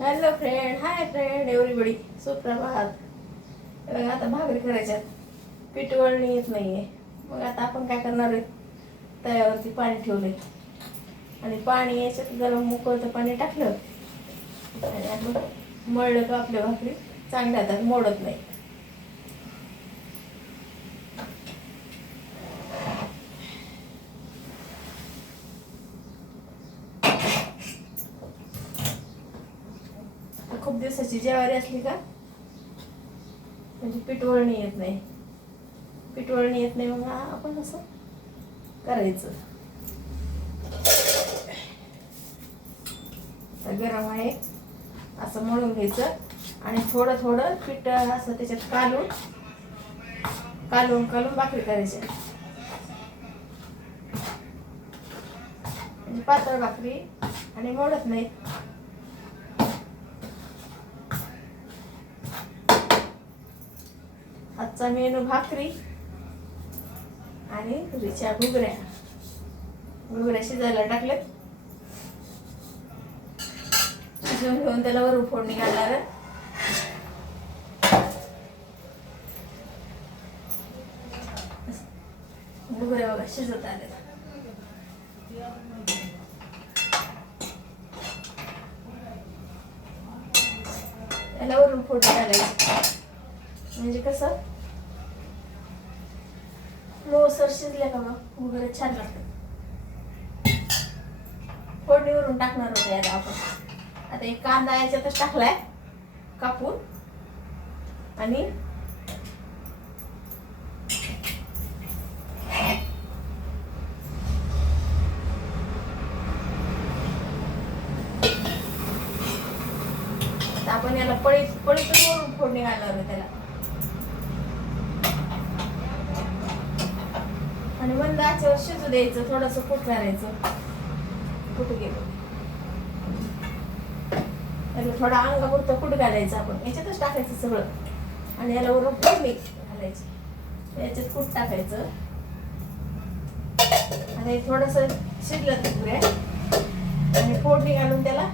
Hello friend, hi friend, everybody, सुप्रभात. आता भाकरी करायच्यात. पीठ वळणी येत नाहीये. मग आता आपण काय करणार आहे, तव्यावरती पाणी ठेवले आणि पाणी याच्यात गरम उकळतं पाणी टाकलं आणि आपण मळलं का आपल्या भाकरी चांगल्या हातात मोडत नाही. खूप दिवसाची जेवारी असली का म्हणजे पीठवळणी येत नाही. पीठवळणी येत नाही मग आपण असं करायचं. तर गरम आहे असं मळून घ्यायचं आणि थोडं थोडं पीठ असं त्याच्यात कालून कालून कालून भाकरी करायच्या. म्हणजे पातळ भाकरी आणि मोडत नाही. आजचा मेनू भाकरी आणि तुरीच्या घुगऱ्या. घुगऱ्या शिजायला टाकलेत, शिजवून घेऊन त्याला वरून फोडणी घालणार. घुगऱ्या बघा शिजत आले. त्याला वरून फोडणी घालायची म्हणजे कसं लोसर शिजले का मग वगैरे छान लागतं. फोडणीवरून टाकणार होते आता आपण. आता एक कांदा याच्यातच टाकलाय कापून आणि आपण याला पळीतून वरून फोडणी घालणार आहे त्याला. आणि मंद आचेवर शिजू द्यायचं. थोडंसं कूट घालायचं. कूट गेलं त्याला थोडा अंगापुरतं कूट घालायचं. आपण याच्यातच टाकायचं सगळं आणि याला वरून फोडणी घालायची. याच्यात कूट टाकायचं आणि थोडंसं शिजलं घुगऱ्या आणि फोडणी घालून त्याला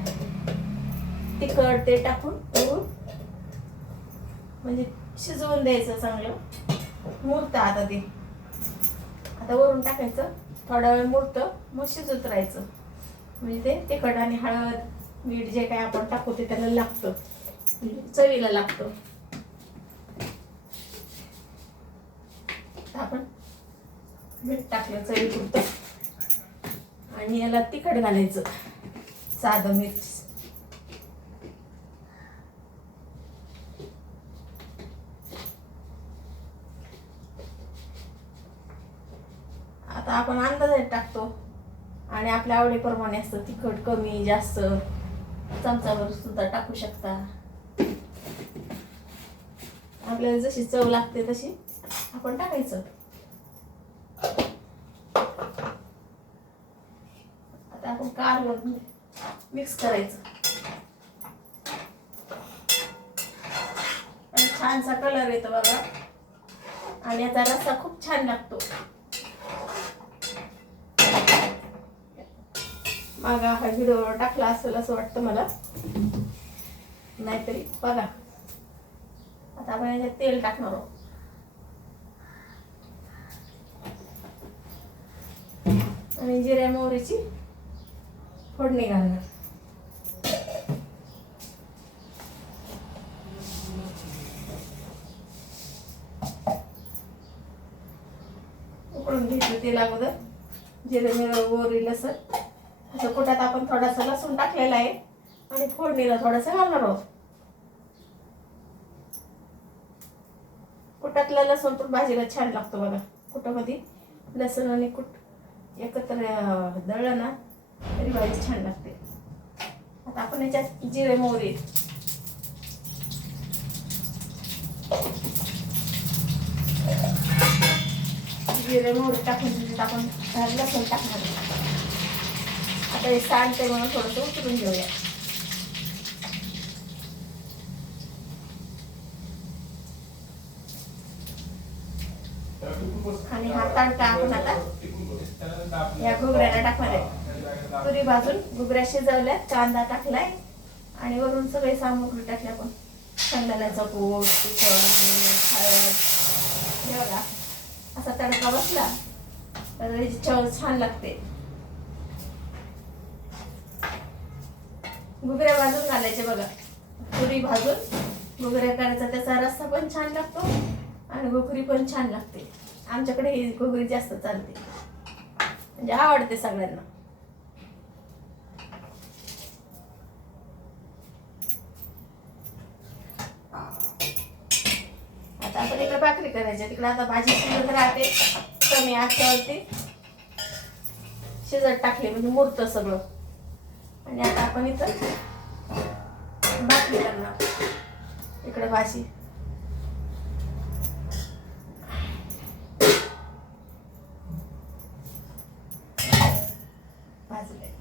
तिखट ते टाकून म्हणजे शिजवून द्यायचं. चांगलं मुरतं आता ते. आता वरून टाकायचं, थोडा वेळ मुरतं, मग शिजत राहायचं. म्हणजे ते तिखट आणि हळद मीठ जे काय आपण टाकू ते त्याला लागतं, चवीला लागतं. आपण मीठ टाकलं चवीपुरतं आणि याला तिखट घालायचं, साधं मिर्च. आता आपण अंदाजाने टाकतो आणि आपल्या आवडीप्रमाणे असतं. तिखट कमी जास्त चमचाभर सुद्धा टाकू शकता. आपल्याला जशी चव लागते तशी आपण टाकायचं. आता आपण कारलं मिक्स करायचं. छानसा कलर येतो बघा आणि याचा रस्सा खूप छान लागतो. मागा हा व्हिडिओ टाकला असेल असं वाटतं मला, नाहीतरी बघा. आता आपण याच्यात तेल टाकणार आहोत आणि जिऱ्या मोहरीची फोडणी घालणार. उकळून घ्यायचं तेल अगोदर. जिरे मोहरी लसूण असं कुटात आपण थोडासा लसूण टाकलेला आहे आणि फोडणीला थोडासा घालणार आहोत. कुटातला लसूण पण भाजीला छान लागतो बघा. कुटामध्ये लसूण आणि कूट एकत्र दळलं ना तरी भाजी छान लागते. आता आपण याच्यात जिरे मोहरी टाकून आपण लसूण टाकणार. आता हे सांडते म्हणून थोडंसं उतरून घेऊया. आणि हा तडका आपण आता या घुगऱ्याला टाकणार आहे. तुरी भाजून घुगऱ्या शिजवल्यात, कांदा टाकलाय आणि वरून सगळे सामग्री टाकल्या आपण. शेंगदाण्याचा कूट, तिखट, मीठ, हळद. हे बघा असा तडका बसला तर त्याची चव छान लागते. घुगऱ्या भाजून घालायचे बघा. पुरी भाजून घुगऱ्या करायचा, त्याचा रस्सा पण छान लागतो आणि घुगरी पण छान लागते. आमच्याकडे ही घुगरी जास्त चालते, म्हणजे आवडते सगळ्यांना. आता आपण इकडे भाकरी करायची. तिकडे आता भाजी शिजत राहते. कमी आचेवरती शिजत टाकली म्हणजे मुरतं सगळं. आणि आता आपण इथं भाकरी करणार. इकडे भाजी भाजले.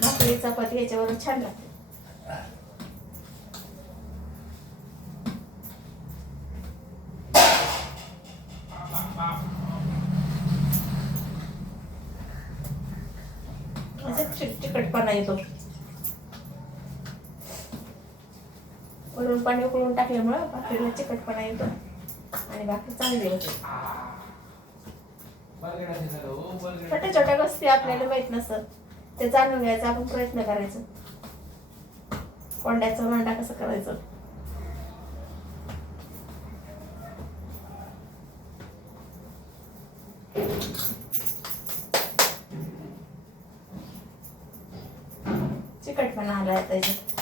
भाकरी चपाती याच्यावर छान लागते. चिकटपणा येतो. वरून पाणी उकळून टाकल्यामुळं भाकरीला चिकटपणा येतो आणि भाकरी चांगली होते. छोट्या छोट्या गोष्टी आपल्याला माहित नसतात, ते जाणून घ्यायचा आपण प्रयत्न करायचा. कोंड्याचा मांडा कसं करायचं. चिकटपणा आला त्याच्यात.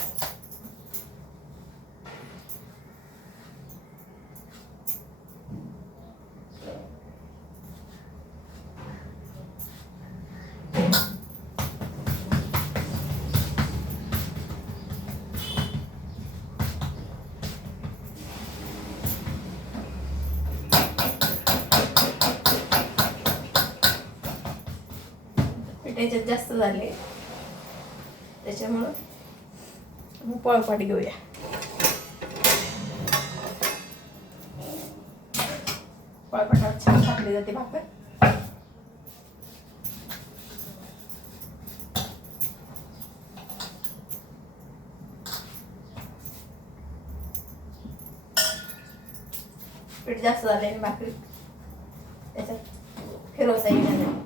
याच्यात जास्त झाले त्याच्यामुळं पळपाट घेऊया. पळपाटावर छान टाकली जाते भाकर. पीठ जास्त झाले आणि भाकरी त्याच्यात फिरवता येईल.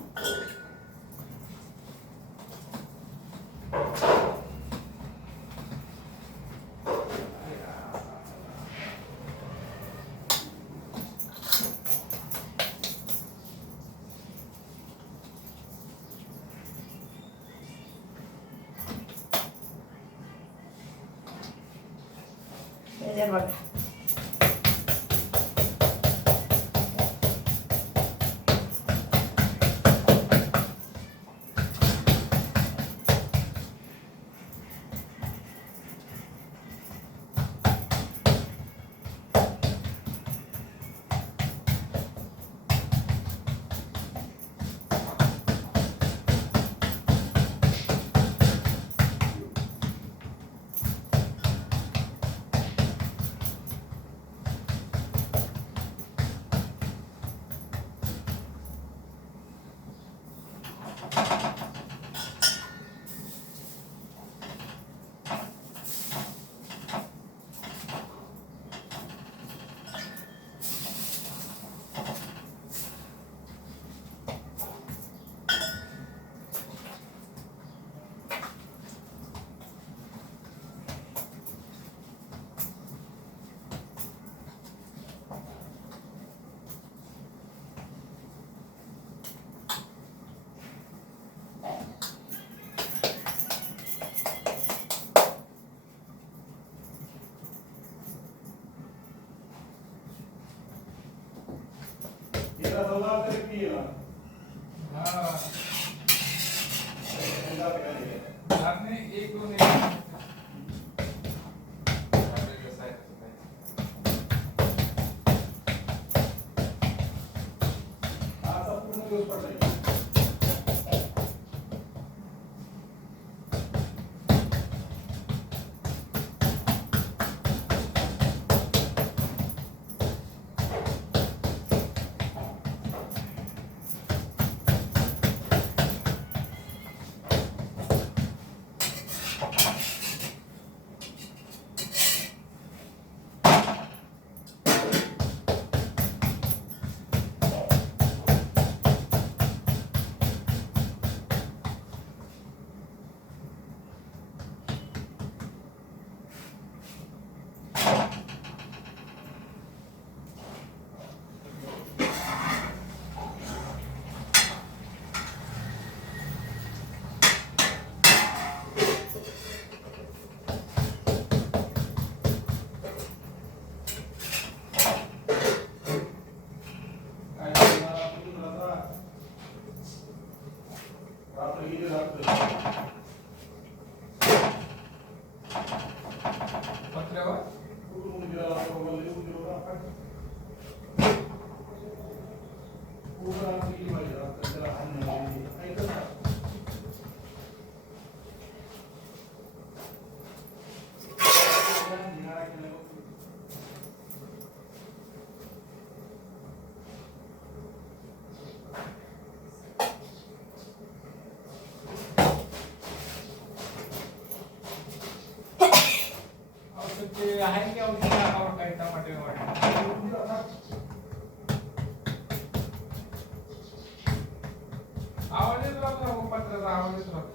बघा आहे की औषध टाकावं काही टमाटे आवाज येत राहतो पत्राचा आवाज येत राहतो.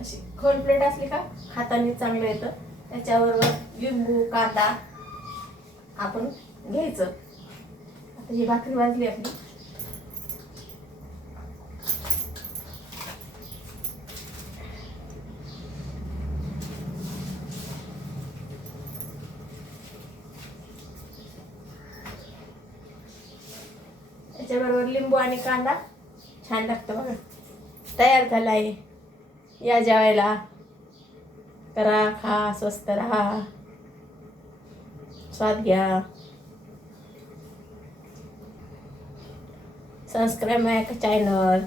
अशी खोल प्लेट असली का हाताने चांगलं येतं. त्याच्यावर लिंबू कांदा आपण घ्यायचं. आता ही भाकरी वाजली आपली. त्याच्याबरोबर लिंबू आणि कांदा छान लागतं बघा. तयार झाला आहे. या जेवायला. करा, खा, स्वस्त राहा, स्वाद घ्या. सबस्क्राईब माय चॅनल.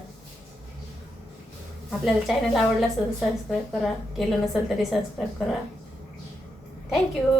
आपल्याला चॅनल आवडलं असेल तर सबस्क्राईब करा. केलं नसेल तरी सबस्क्राईब करा. थँक्यू.